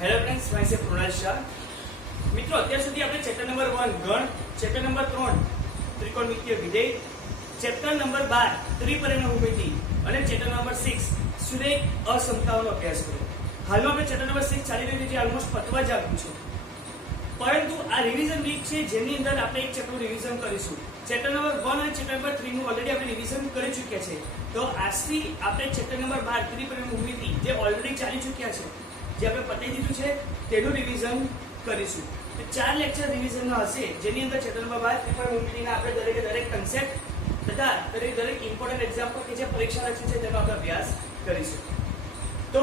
Hello friends, my self Krunal Shah. મિત્રો, અત્યાર સુધી આપણે ચેપ્ટર નંબર 1 ગણ, ચેપ્ટર નંબર 3 ત્રિકોણમિતિય વિધેય, ચેપ્ટર નંબર 12 ત્રિપરિમાણીય ભૂમિતિ અને ચેપ્ટર નંબર 6 સુરેખ અસમતાઓનો અભ્યાસ કર્યો. હાલમાં આપણે ચેપ્ટર નંબર 6 ચાલી રહ્યું છે, જે ઓલમોસ્ટ પતવા જ આવ્યું છે. પરંતુ આ રિવિઝન વીક છે, જેની અંદર આપણે એક ચેપ્ટર રિવિઝન કરીશું. ચેપ્ટર નંબર 1 અને ચેપ્ટર નંબર 3 નું ઓલરેડી આપણે રિવિઝન કરી ચૂક્યા છે. તો આજથી આપણે ચેપ્ટર નંબર 12 ત્રિપરિમાણીય ભૂમિતિ જે ઓલરેડી ચાલી ચૂક્યા છે, જે આપણે પતાવી દીધું છે, તેનું રિવિઝન કરીશું. તો 4 લેક્ચર રિવિઝનના હશે, જેની અંદર ચેપ્ટર નંબર 12 ત્રિપરિમાણીય ભૂમિતિના આપણે દરેક કન્સેપ્ટ તથા દરેક ઇમ્પોર્ટન્ટ એક્ઝામ્પલ કે જે પરીક્ષા લક્ષી છે તેનો આપણે અભ્યાસ કરીશું. તો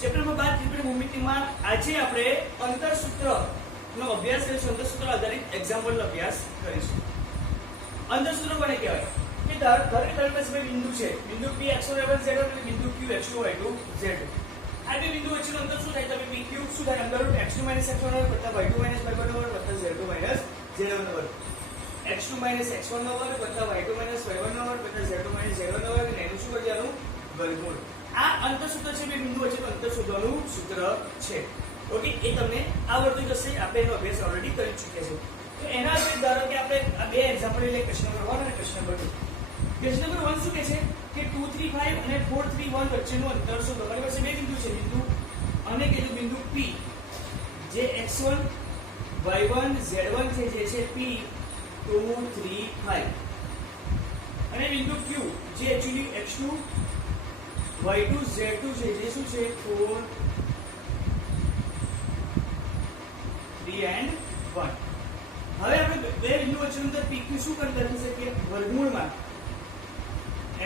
ચેપ્ટર નંબર 12 ત્રિપરિમાણીય ભૂમિતિમાં આજે આપણે અંતરસૂત્રનો અભ્યાસ કરીશું. અંતરસૂત્ર આધારિત એક્ઝામ્પલનો અભ્યાસ કરીશું. અંતરસૂત્ર કોને કહેવાય? કે ધારો કે તમારી પાસે બે બિંદુ છે, બિંદુ P x1 y1 z1 અને બિંદુ Q x2 y2 z2. આ બે બિંદુ વચ્ચેનું અંતર શું થાય? તમે PQ શું થાય? અંદર √ x2 - x1 + y2 - y1 + z2 - z1 x2 - x1 + y2 - y1 + z2 - z1 અને એનું શું કરવાનું? વર્ગમૂળ. આ અંતરસૂત્ર છે, બે બિંદુ વચ્ચેનું અંતર શોધવાનું સૂત્ર છે. ઓકે, એ તમને આવડતું જશે. આપણે એનો અભ્યાસ ઓલરેડી કરી ચૂક્યા છે. તો એના આધારે ધારો કે આપણે આ બે એક્ઝામ્પલ એટલે ક્વેશ્ચન નંબર 1 અને ક્વેશ્ચન નંબર 2. ક્વેશ્ચન નંબર 1 શું કહે છે કે 2 3 5 અને 4 3 1 વચ્ચેનું અંતર શોધો. તમારી પાસે બે બિંદુ છે, બિંદુ અને કીધું બિંદુ P, જે x1 y1 z1 છે, જે છે P 2 3 5, અને બિંદુ Q, જે એક્ચ્યુઅલી x2 y2 z2 છે, જે શું છે 4 3 and 1. હવે આપણે બે બિંદુ વચ્ચેનું અંતર PQ શું કરતા લખી શકીએ? વર્ગમૂળમાં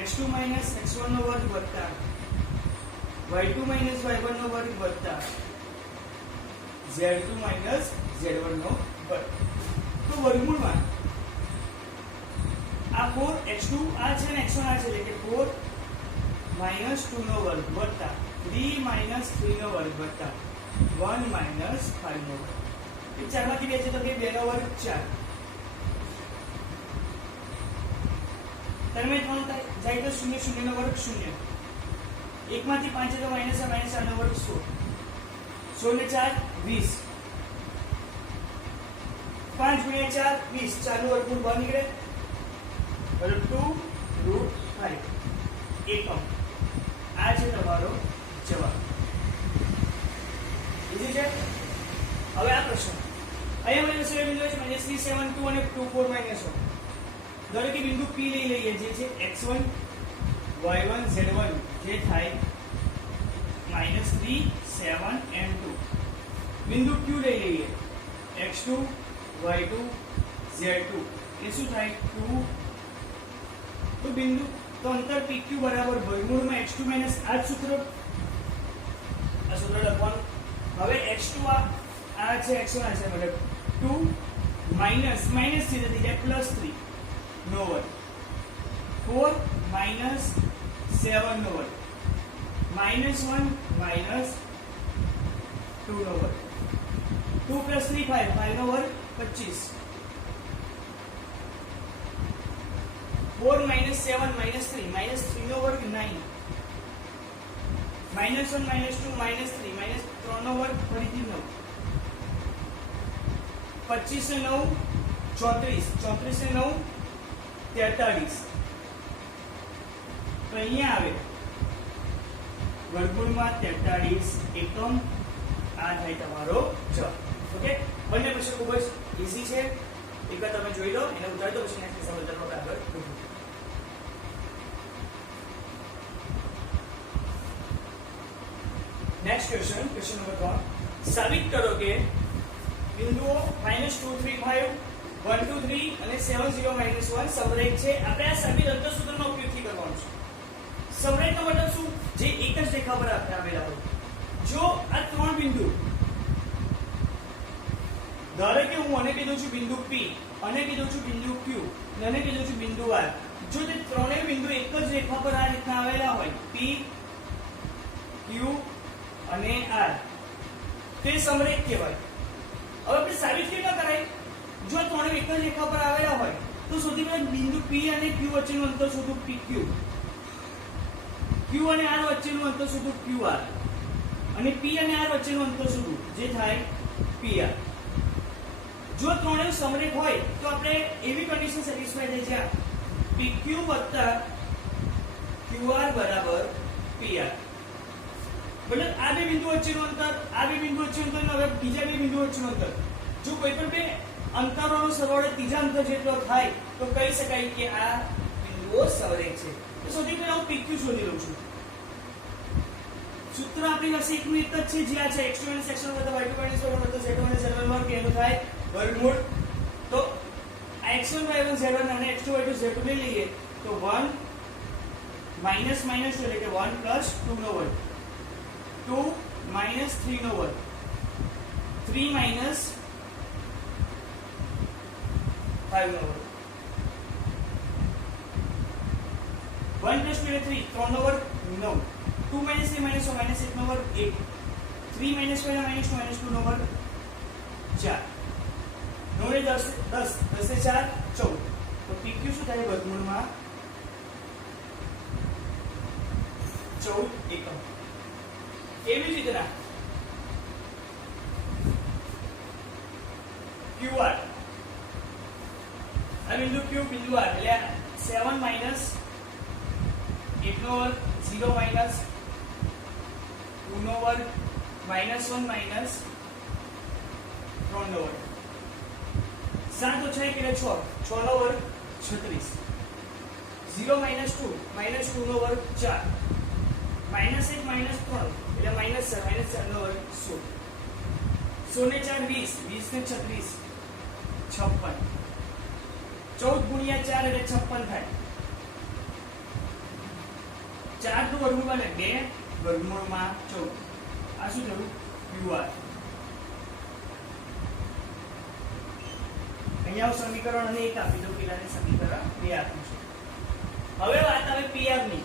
x2 - x1 નો વર્ગ વત્તા y2 - y1 નો વર્ગ વત્તા z2 - z1 નો વર્ગ. તો વર્ગમૂળમાં આ 4x2 આ છે ને x1 આ છે, એટલે કે 4 - 2 નો વર્ગ વત્તા 3 - 3 નો વર્ગ વત્તા 1 - 5 નો વર્ગ. એ 4 માંથી 2 છે તો કે 2 નો વર્ગ 4. તમે 3 જાય તો 0 0 નો વર્ગ 0. 1 માંથી 5 છે તો -4 નો વર્ગ 16. 16 ને 4 20. 5 × 4 20. 4 નો વર્ગમૂળ બહાર નીકળે, એટલે 2√5 એકમ. આ છે તમારો જવાબ. ઈઝી છે. હવે આ પ્રશ્ન અહીંયા મને છે બિંદુ છે -3 7 2 અને 2 4 -1. ધારો કે બિંદુ P લઈ લઈએ, જે છે x1 y1 z1, જે થાય -3 7 and 2. બિંદુ Q લઈ લઈએ, x2 y2 z2, એ શું થાય 2. તો બિંદુ તો અંતર PQ બરાબર વર્ગમૂળમાં x2 - આ જ સૂત્ર, આ સૂત્ર લખવાનું. હવે x2 આ છે, x1 આ છે, મતલબ 2 માઈનસ થી થઈ જાય +3 નો વર્ગ, 4 - 7 નો વર્ગ, -1 - 2 નો વર્ગ, 2 + 3 5, 5 નો વર્ગ 25, 4 - 7 - 3, -3 નો વર્ગ 9, -1 - 2 - 3, -3 નો વર્ગ ફરીથી 9, 25 ને 9 34, 34 ને 9 43. તો અહીંયા આવે વર્ગમૂળમાં 43 એકમ. આ થાય તમારો જવાબ. ઓકે, બંને પ્રશ્ન ખૂબ જ ઈઝી છે. એકવાર તમે જોઈ લો, એને ઉતારી દો, પછી નેક્સ્ટ લેસન આપણે આગળ વધીએ. Next question number 3. સાબિત કરો કે બિંદુઓ -2 3 5 1 2 3 અને 7 0 -1 સમરેખ છે. આપણે આ સાબિત અંતરસૂત્રનો ઉપયોગથી કરવાનું છે. સમરેખનો મતલબ શું? જે એક જ રેખા પર આવેલા હોય. જો આ ત્રણ બિંદુ, ધારો કે હું આને કીધું છું બિંદુ P, અને કીધું છું બિંદુ Q, અને કીધું છું બિંદુ R. જો તે ત્રણેય બિંદુ એક જ રેખા પર આ રીતના આવેલા હોય, P Q અને R, તે સમરેખ કહેવાય. હવે આપણે સાબિત કેવી રીતના કરાય? જો આ ત્રણેય એક જ રેખા પર આવેલા હોય તો સૌથી પહેલા બિંદુ P અને Q વચ્ચેનું અંતર શોધો, PQ. Q અને R વચ્ચેનું અંતર શોધો, QR. અને p અને r વચ્ચેનું અંતર શોધવું જે થાય pr. જો ત્રણેય સમરેખ હોય તો આપણે એવી કન્ડિશન સેટિસ્ફાઈ થાય જ્યાં pq વત્તા qr બરાબર pr. મતલબ આ બે બિંદુ વચ્ચેનું અંતર, આ બે બિંદુ વચ્ચેનું અંતર, હવે બીજા બે બિંદુ વચ્ચેનું અંતર, જો કોઈ પણ બે અંતરોનો સરવાળો ત્રીજા અંતર જેટલો થાય તો કહી શકાય કે આ બિંદુઓ સમરેખ છે. તો સૌથી પહેલા હું pq શોધી લઉં છું. સૂત્ર આપણી પાસે એકનું એક જ છે, જે આ છે x2 - x1 + y2 - y1 + z2 - z1 વર્ગ, એનું થાય વર્ગમૂળ. તો આ x1 y1 z1 અને x2 y2 z2 લઈ લઈએ તો 1 માઈનસ માઈનસ એટલે કે 1 + 2 નો વર્ગ, 2 - 3 નો વર્ગ, 3 - 5 નો વર્ગ, 1 + 2 એટલે 3, 3 નો વર્ગ 9, 2 - 3 - 1 - 1 નો વર્ગ 1, 3 - 5 - 2 - 2 નો વર્ગ 4, 9 ને 10 10 10 ને 4 14. તો pq શું થાય? વર્ગમૂળમાં 14 એકમ. એવી જ રીતના qr, આ બિંદુ q, બિંદુ r, એટલે 7 - 1 નો વર્ગ, 0 - 2 નો વર્ગ, -1 - 3 નો વર્ગ, 7 + 6 એટલે 6, 6 નો વર્ગ 36, 0 - 2 નો વર્ગ 4, -1 - 3 એટલે -4 નો વર્ગ 16, 16 ને 4 20, 20 ને 36 56, 14 × 4 એટલે 56 થાય. 4 નું વર્ગમૂળ બને 2, વર્ગમૂળમાં 14. આ શું થયું? qr. અહીંયા સમીકરણ અને 1 આપી દો, પેલાને સમીકરણ 2 આપ્યું છે. હવે વાત આવે pr ની.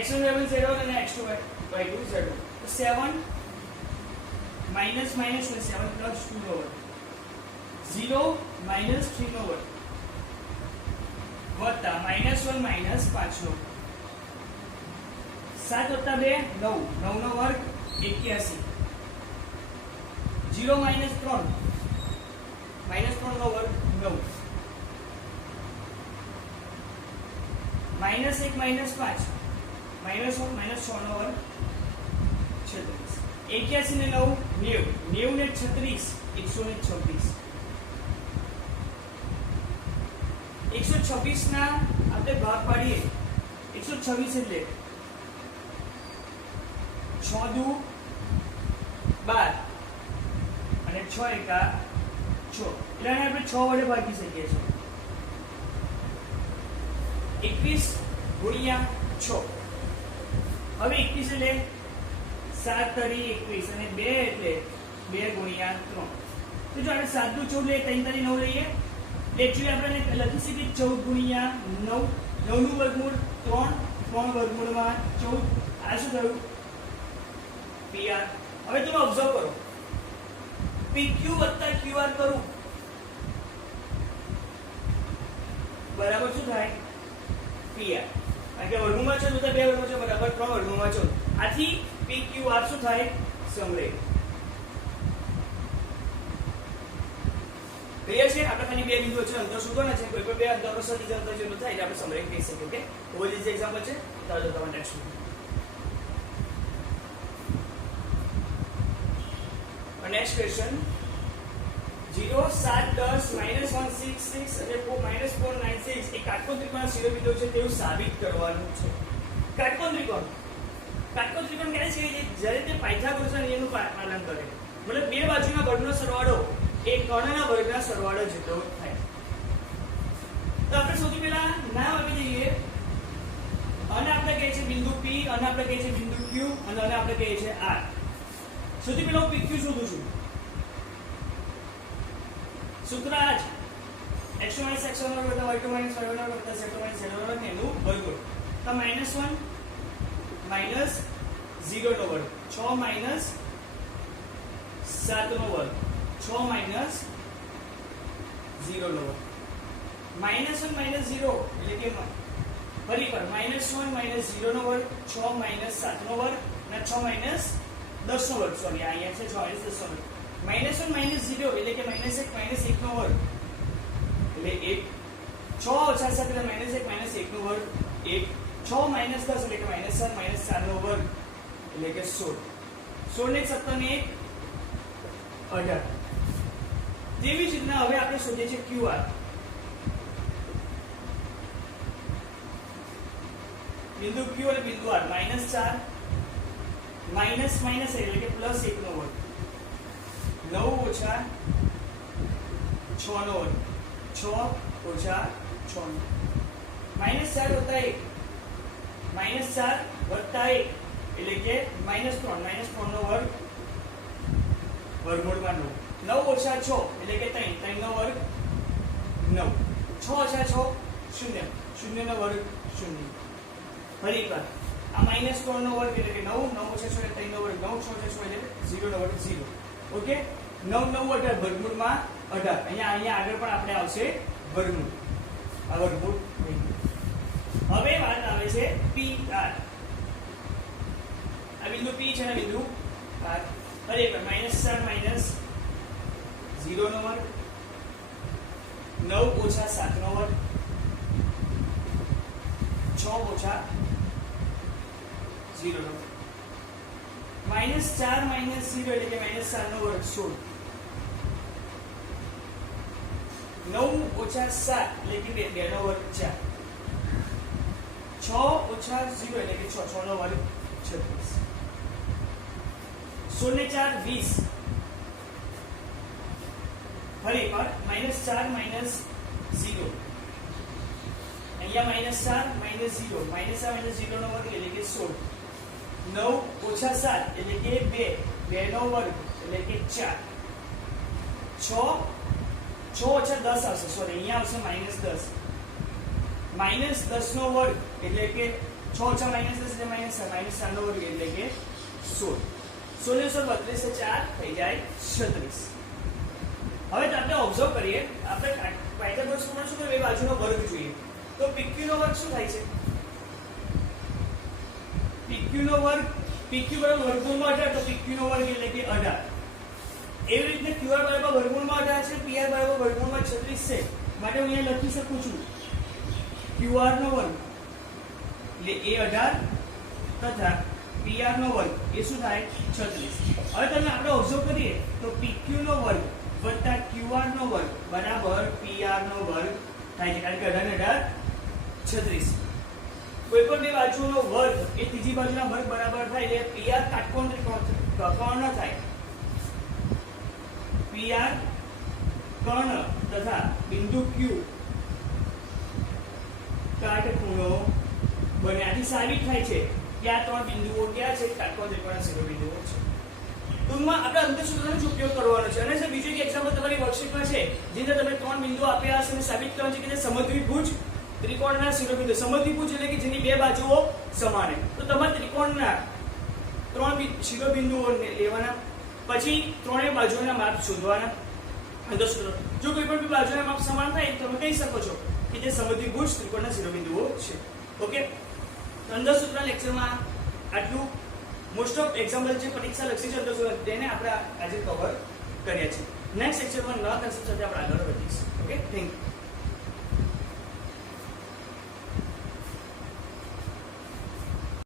x1 y1 z1 અને x2 y2 z2. તો 7 માઈનસ માઈનસ 7 + 2 નો વર્ગ, 0 - 3 નો વર્ગ વત્તા -1 - 5 નો, 7 + 2 9, 9 નો વર્ગ 81, 0 - 3 નો વર્ગ 9, -1 - 5 -1 - 6 નો વર્ગ 36, 81 ને 9 90, 90 ને 36 126, 126 ના આપણે ભાગ પાડીએ, 126 એટલે 6 દુ 12 અને 6 એકા 6, એટલે આને આપણે 6 વડે ભાગી શકીએ છીએ. 21 × 6, હવે 21 એટલે 7 તરી 21 અને 2 એટલે 2 × 3. તો જો આપણે 7 દુ 14 લઈએ, 3 તરી 9 લઈએ, એકચ્યુઅલી આપણે લખી શકીએ 14 × 9, 9 નું વર્ગમૂળ 3, 3 વર્ગમૂળમાં 14. આ શું થયું? pr. હવે તમે ઓબ્ઝર્વ કરો, pq વત્તા qr કરું બરાબર શું થાય? pr. કારણ કે વર્ગમૂળમાં 14 તો 2 વર્ગમૂળ છે બરાબર 3 વર્ગમૂળમાં 14. આથી pqr શું થાય? સમરેખ. ક્લિયર છે? આપણે ખાલી બે બિંદુ વચ્ચે અંતર શોધવાના છે, કોઈ પણ બે અંતરો સાથે અંતર જેટલું થાય એટલે આપણે સમરેખ કહી શકીએ. ઓકે, બહુ જ ઇઝી એક્ઝામ્પલ છે. ચાલો તમારે નેક્સ્ટ નેક્સ્ટ ક્વેશ્ચન 0 7 10 -1 6 6 અને -4 9 6 એક કાટકોણ ત્રિકોણના શિરોબિંદુ છે તેવું સાબિત કરવાનું છે. કાટકોણ ત્રિકોણ ક્યારે છે? જ્યારે તે પાયથાગોરસના નિયમનું પાલન કરે, મતલબ બે બાજુના વર્ગનો સરવાળો એ કર્ણના વર્ગના સરવાળો જેટલો થાય. તો આપણે સૌથી પહેલા નામ આપી દઈએ. અને આપણે કહીએ છીએ બિંદુ P, અને આપણે કહીએ છીએ બિંદુ Q, અને આપણે કહીએ છીએ R. સૌથી પહેલા હું PQ શોધું છું. સૂત્ર આ છે x1 - x1 y2 - y1 z2 - z1 એનું વર્ગમૂળ. તો -1 - 0 નો વર્ગ, 6 - 7 નો વર્ગ, 6 - 0 નો વર્ગ, -1 - 0 એટલે કે ફરી પર -1 - 0 નો વર્ગ, 6 - 7 નો વર્ગ અને 6 - 10 નો વર્ગ. સોરી અહીંયા છે 6 - 10 નો વર્ગ. -1 - 0 એટલે કે -1 - 1 નો વર્ગ એટલે 1. 6 - 7 એટલે -1 - 1 નો વર્ગ 1. 6 - 10 એટલે કે -7 - 4 નો વર્ગ એટલે કે 16. 16 ને 17 ને 1 18. તેવી જ રીતના હવે આપણે શોધીએ છીએ QR. બિંદુ Q અને બિંદુ R -4 માઇનસ એટલે કે +1 નો વર્ગ 9 - 6 નો વર્ગ 6 - 6 -4 + 1 -4 + 1 એટલે કે -3 નો વર્ગ વર્ગમૂળમાં 9 - 6 એટલે કે 3 નો વર્ગ 9 6 - 6 0 0 નો વર્ગ 0. ફરી એકવાર આ -3 નો વર્ગ એટલે કે 9 9 - 6 એટલે 3 નો વર્ગ 9 6 - 6 એટલે 0 નો વર્ગ 0. ઓકે 9 9 18 વર્ગમૂળમાં 18. અહીંયા આગળ પણ આપણે આવશે વર્ગમૂળ. આ વર્ગમૂળ. હવે વાત આવે છે PR. આ બિંદુ P છે અને બિંદુ R. ફરી એકવાર -4 - 0 નો વર્ગ 9 - 7 નો વર્ગ 6 - 0 નો વર્ગ. -4 - 0 એટલે કે -4 નો વર્ગ 16. 9 - 7 એટલે કે 2 નો વર્ગ 4. 6 - 0 એટલે કે 6 નો વર્ગ 36. 16 ને 4 20. ફરી એકવાર -4 - 0 અહીંયા -4 - 0 -4 - 0 નો વર્ગ એટલે કે 16. 9 - 7 એટલે કે 2 નો વર્ગ એટલે કે 4. 6 - 10 આવશે સોરી અહીંયા આવશે -10 નો વર્ગ એટલે કે 6 - -10 એટલે -4 નો વર્ગ એટલે કે 16. 16 - 32 4 થઈ જાય 36. હવે આપણે ઓબ્ઝર્વ કરીએ આપણે પાયથાગોરસ પ્રમાણે શું બે બાજુનો વર્ગ જોઈએ તો PQ નો વર્ગ શું થાય છે PQ નો વર્ગ PQ બરાબર વર્ગમૂળમાં 18 તો PQ નો વર્ગ એટલે કે 18. એવી રીતે QR બરાબર વર્ગમૂળમાં 18 છે PR બરાબર વર્ગમૂળમાં 36 છે માટે હું અહીંયા લખી શકું છું QR નો વર્ગ એટલે એ 18 તથા PR નો વર્ગ એ શું થાય 36. હવે તમે આપણે ઓબ્ઝર્વ કરીએ તો PQ નો વર્ગ વત્તા QR નો વર્ગ બરાબર PR નો વર્ગ થાય છે કારણ કે 18 ને 18 36. કોઈ પણ બે બાજુનો વર્ગ એ ત્રીજી બાજુના વર્ગ બરાબર થાય એટલે PR કાટકોણ ત્રિકોણ ન થાય. PR કર્ણ તથા બિંદુ Q કાટખૂણો બને. આથી સાબિત થાય છે કે આ ત્રણ બિંદુઓ ક્યાં છે કાટકોણ ત્રિકોણના શિરોબિંદુઓ છે. ટૂંકમાં આપણે અંતઃસૂત્રનો જ ઉપયોગ કરવાનો છે અને સર બીજું એક એક્ઝામ્પલ તમારી વર્કશીટમાં છે જેને તમે ત્રણ બિંદુઓ આપ્યા હશે અને સાબિત કરવાનું છે કે તે સમદ્વિભુજ ત્રિકોણના શિરોબિંદુ. સમદ્વિભુજ એટલે કે જેની બે બાજુઓ સમાન. તો તમારે ત્રિકોણના ત્રણ શિરોબિંદુઓ લેવાના પછી ત્રણેય બાજુઓના માપ શોધવાના અંતઃસૂત્ર. જો કોઈ પણ બાજુના માપ સમાન થાય તો તમે કહી શકો છો કે તે સમદ્વિભુજ ત્રિકોણના શિરોબિંદુઓ છે. ઓકે અંતઃસૂત્ર લેક્ચરમાં આટલું. મોસ્ટ ઓફ એક્ઝામ્પલ જે પરીક્ષા લક્ષી છે અંતઃસૂત્ર તેને આપણે આજે કવર કર્યા છે. નેક્સ્ટ લેક્ચરમાં નવા કન્સેપ્ટ સાથે આપણે આગળ વધીશું. Okay thank you.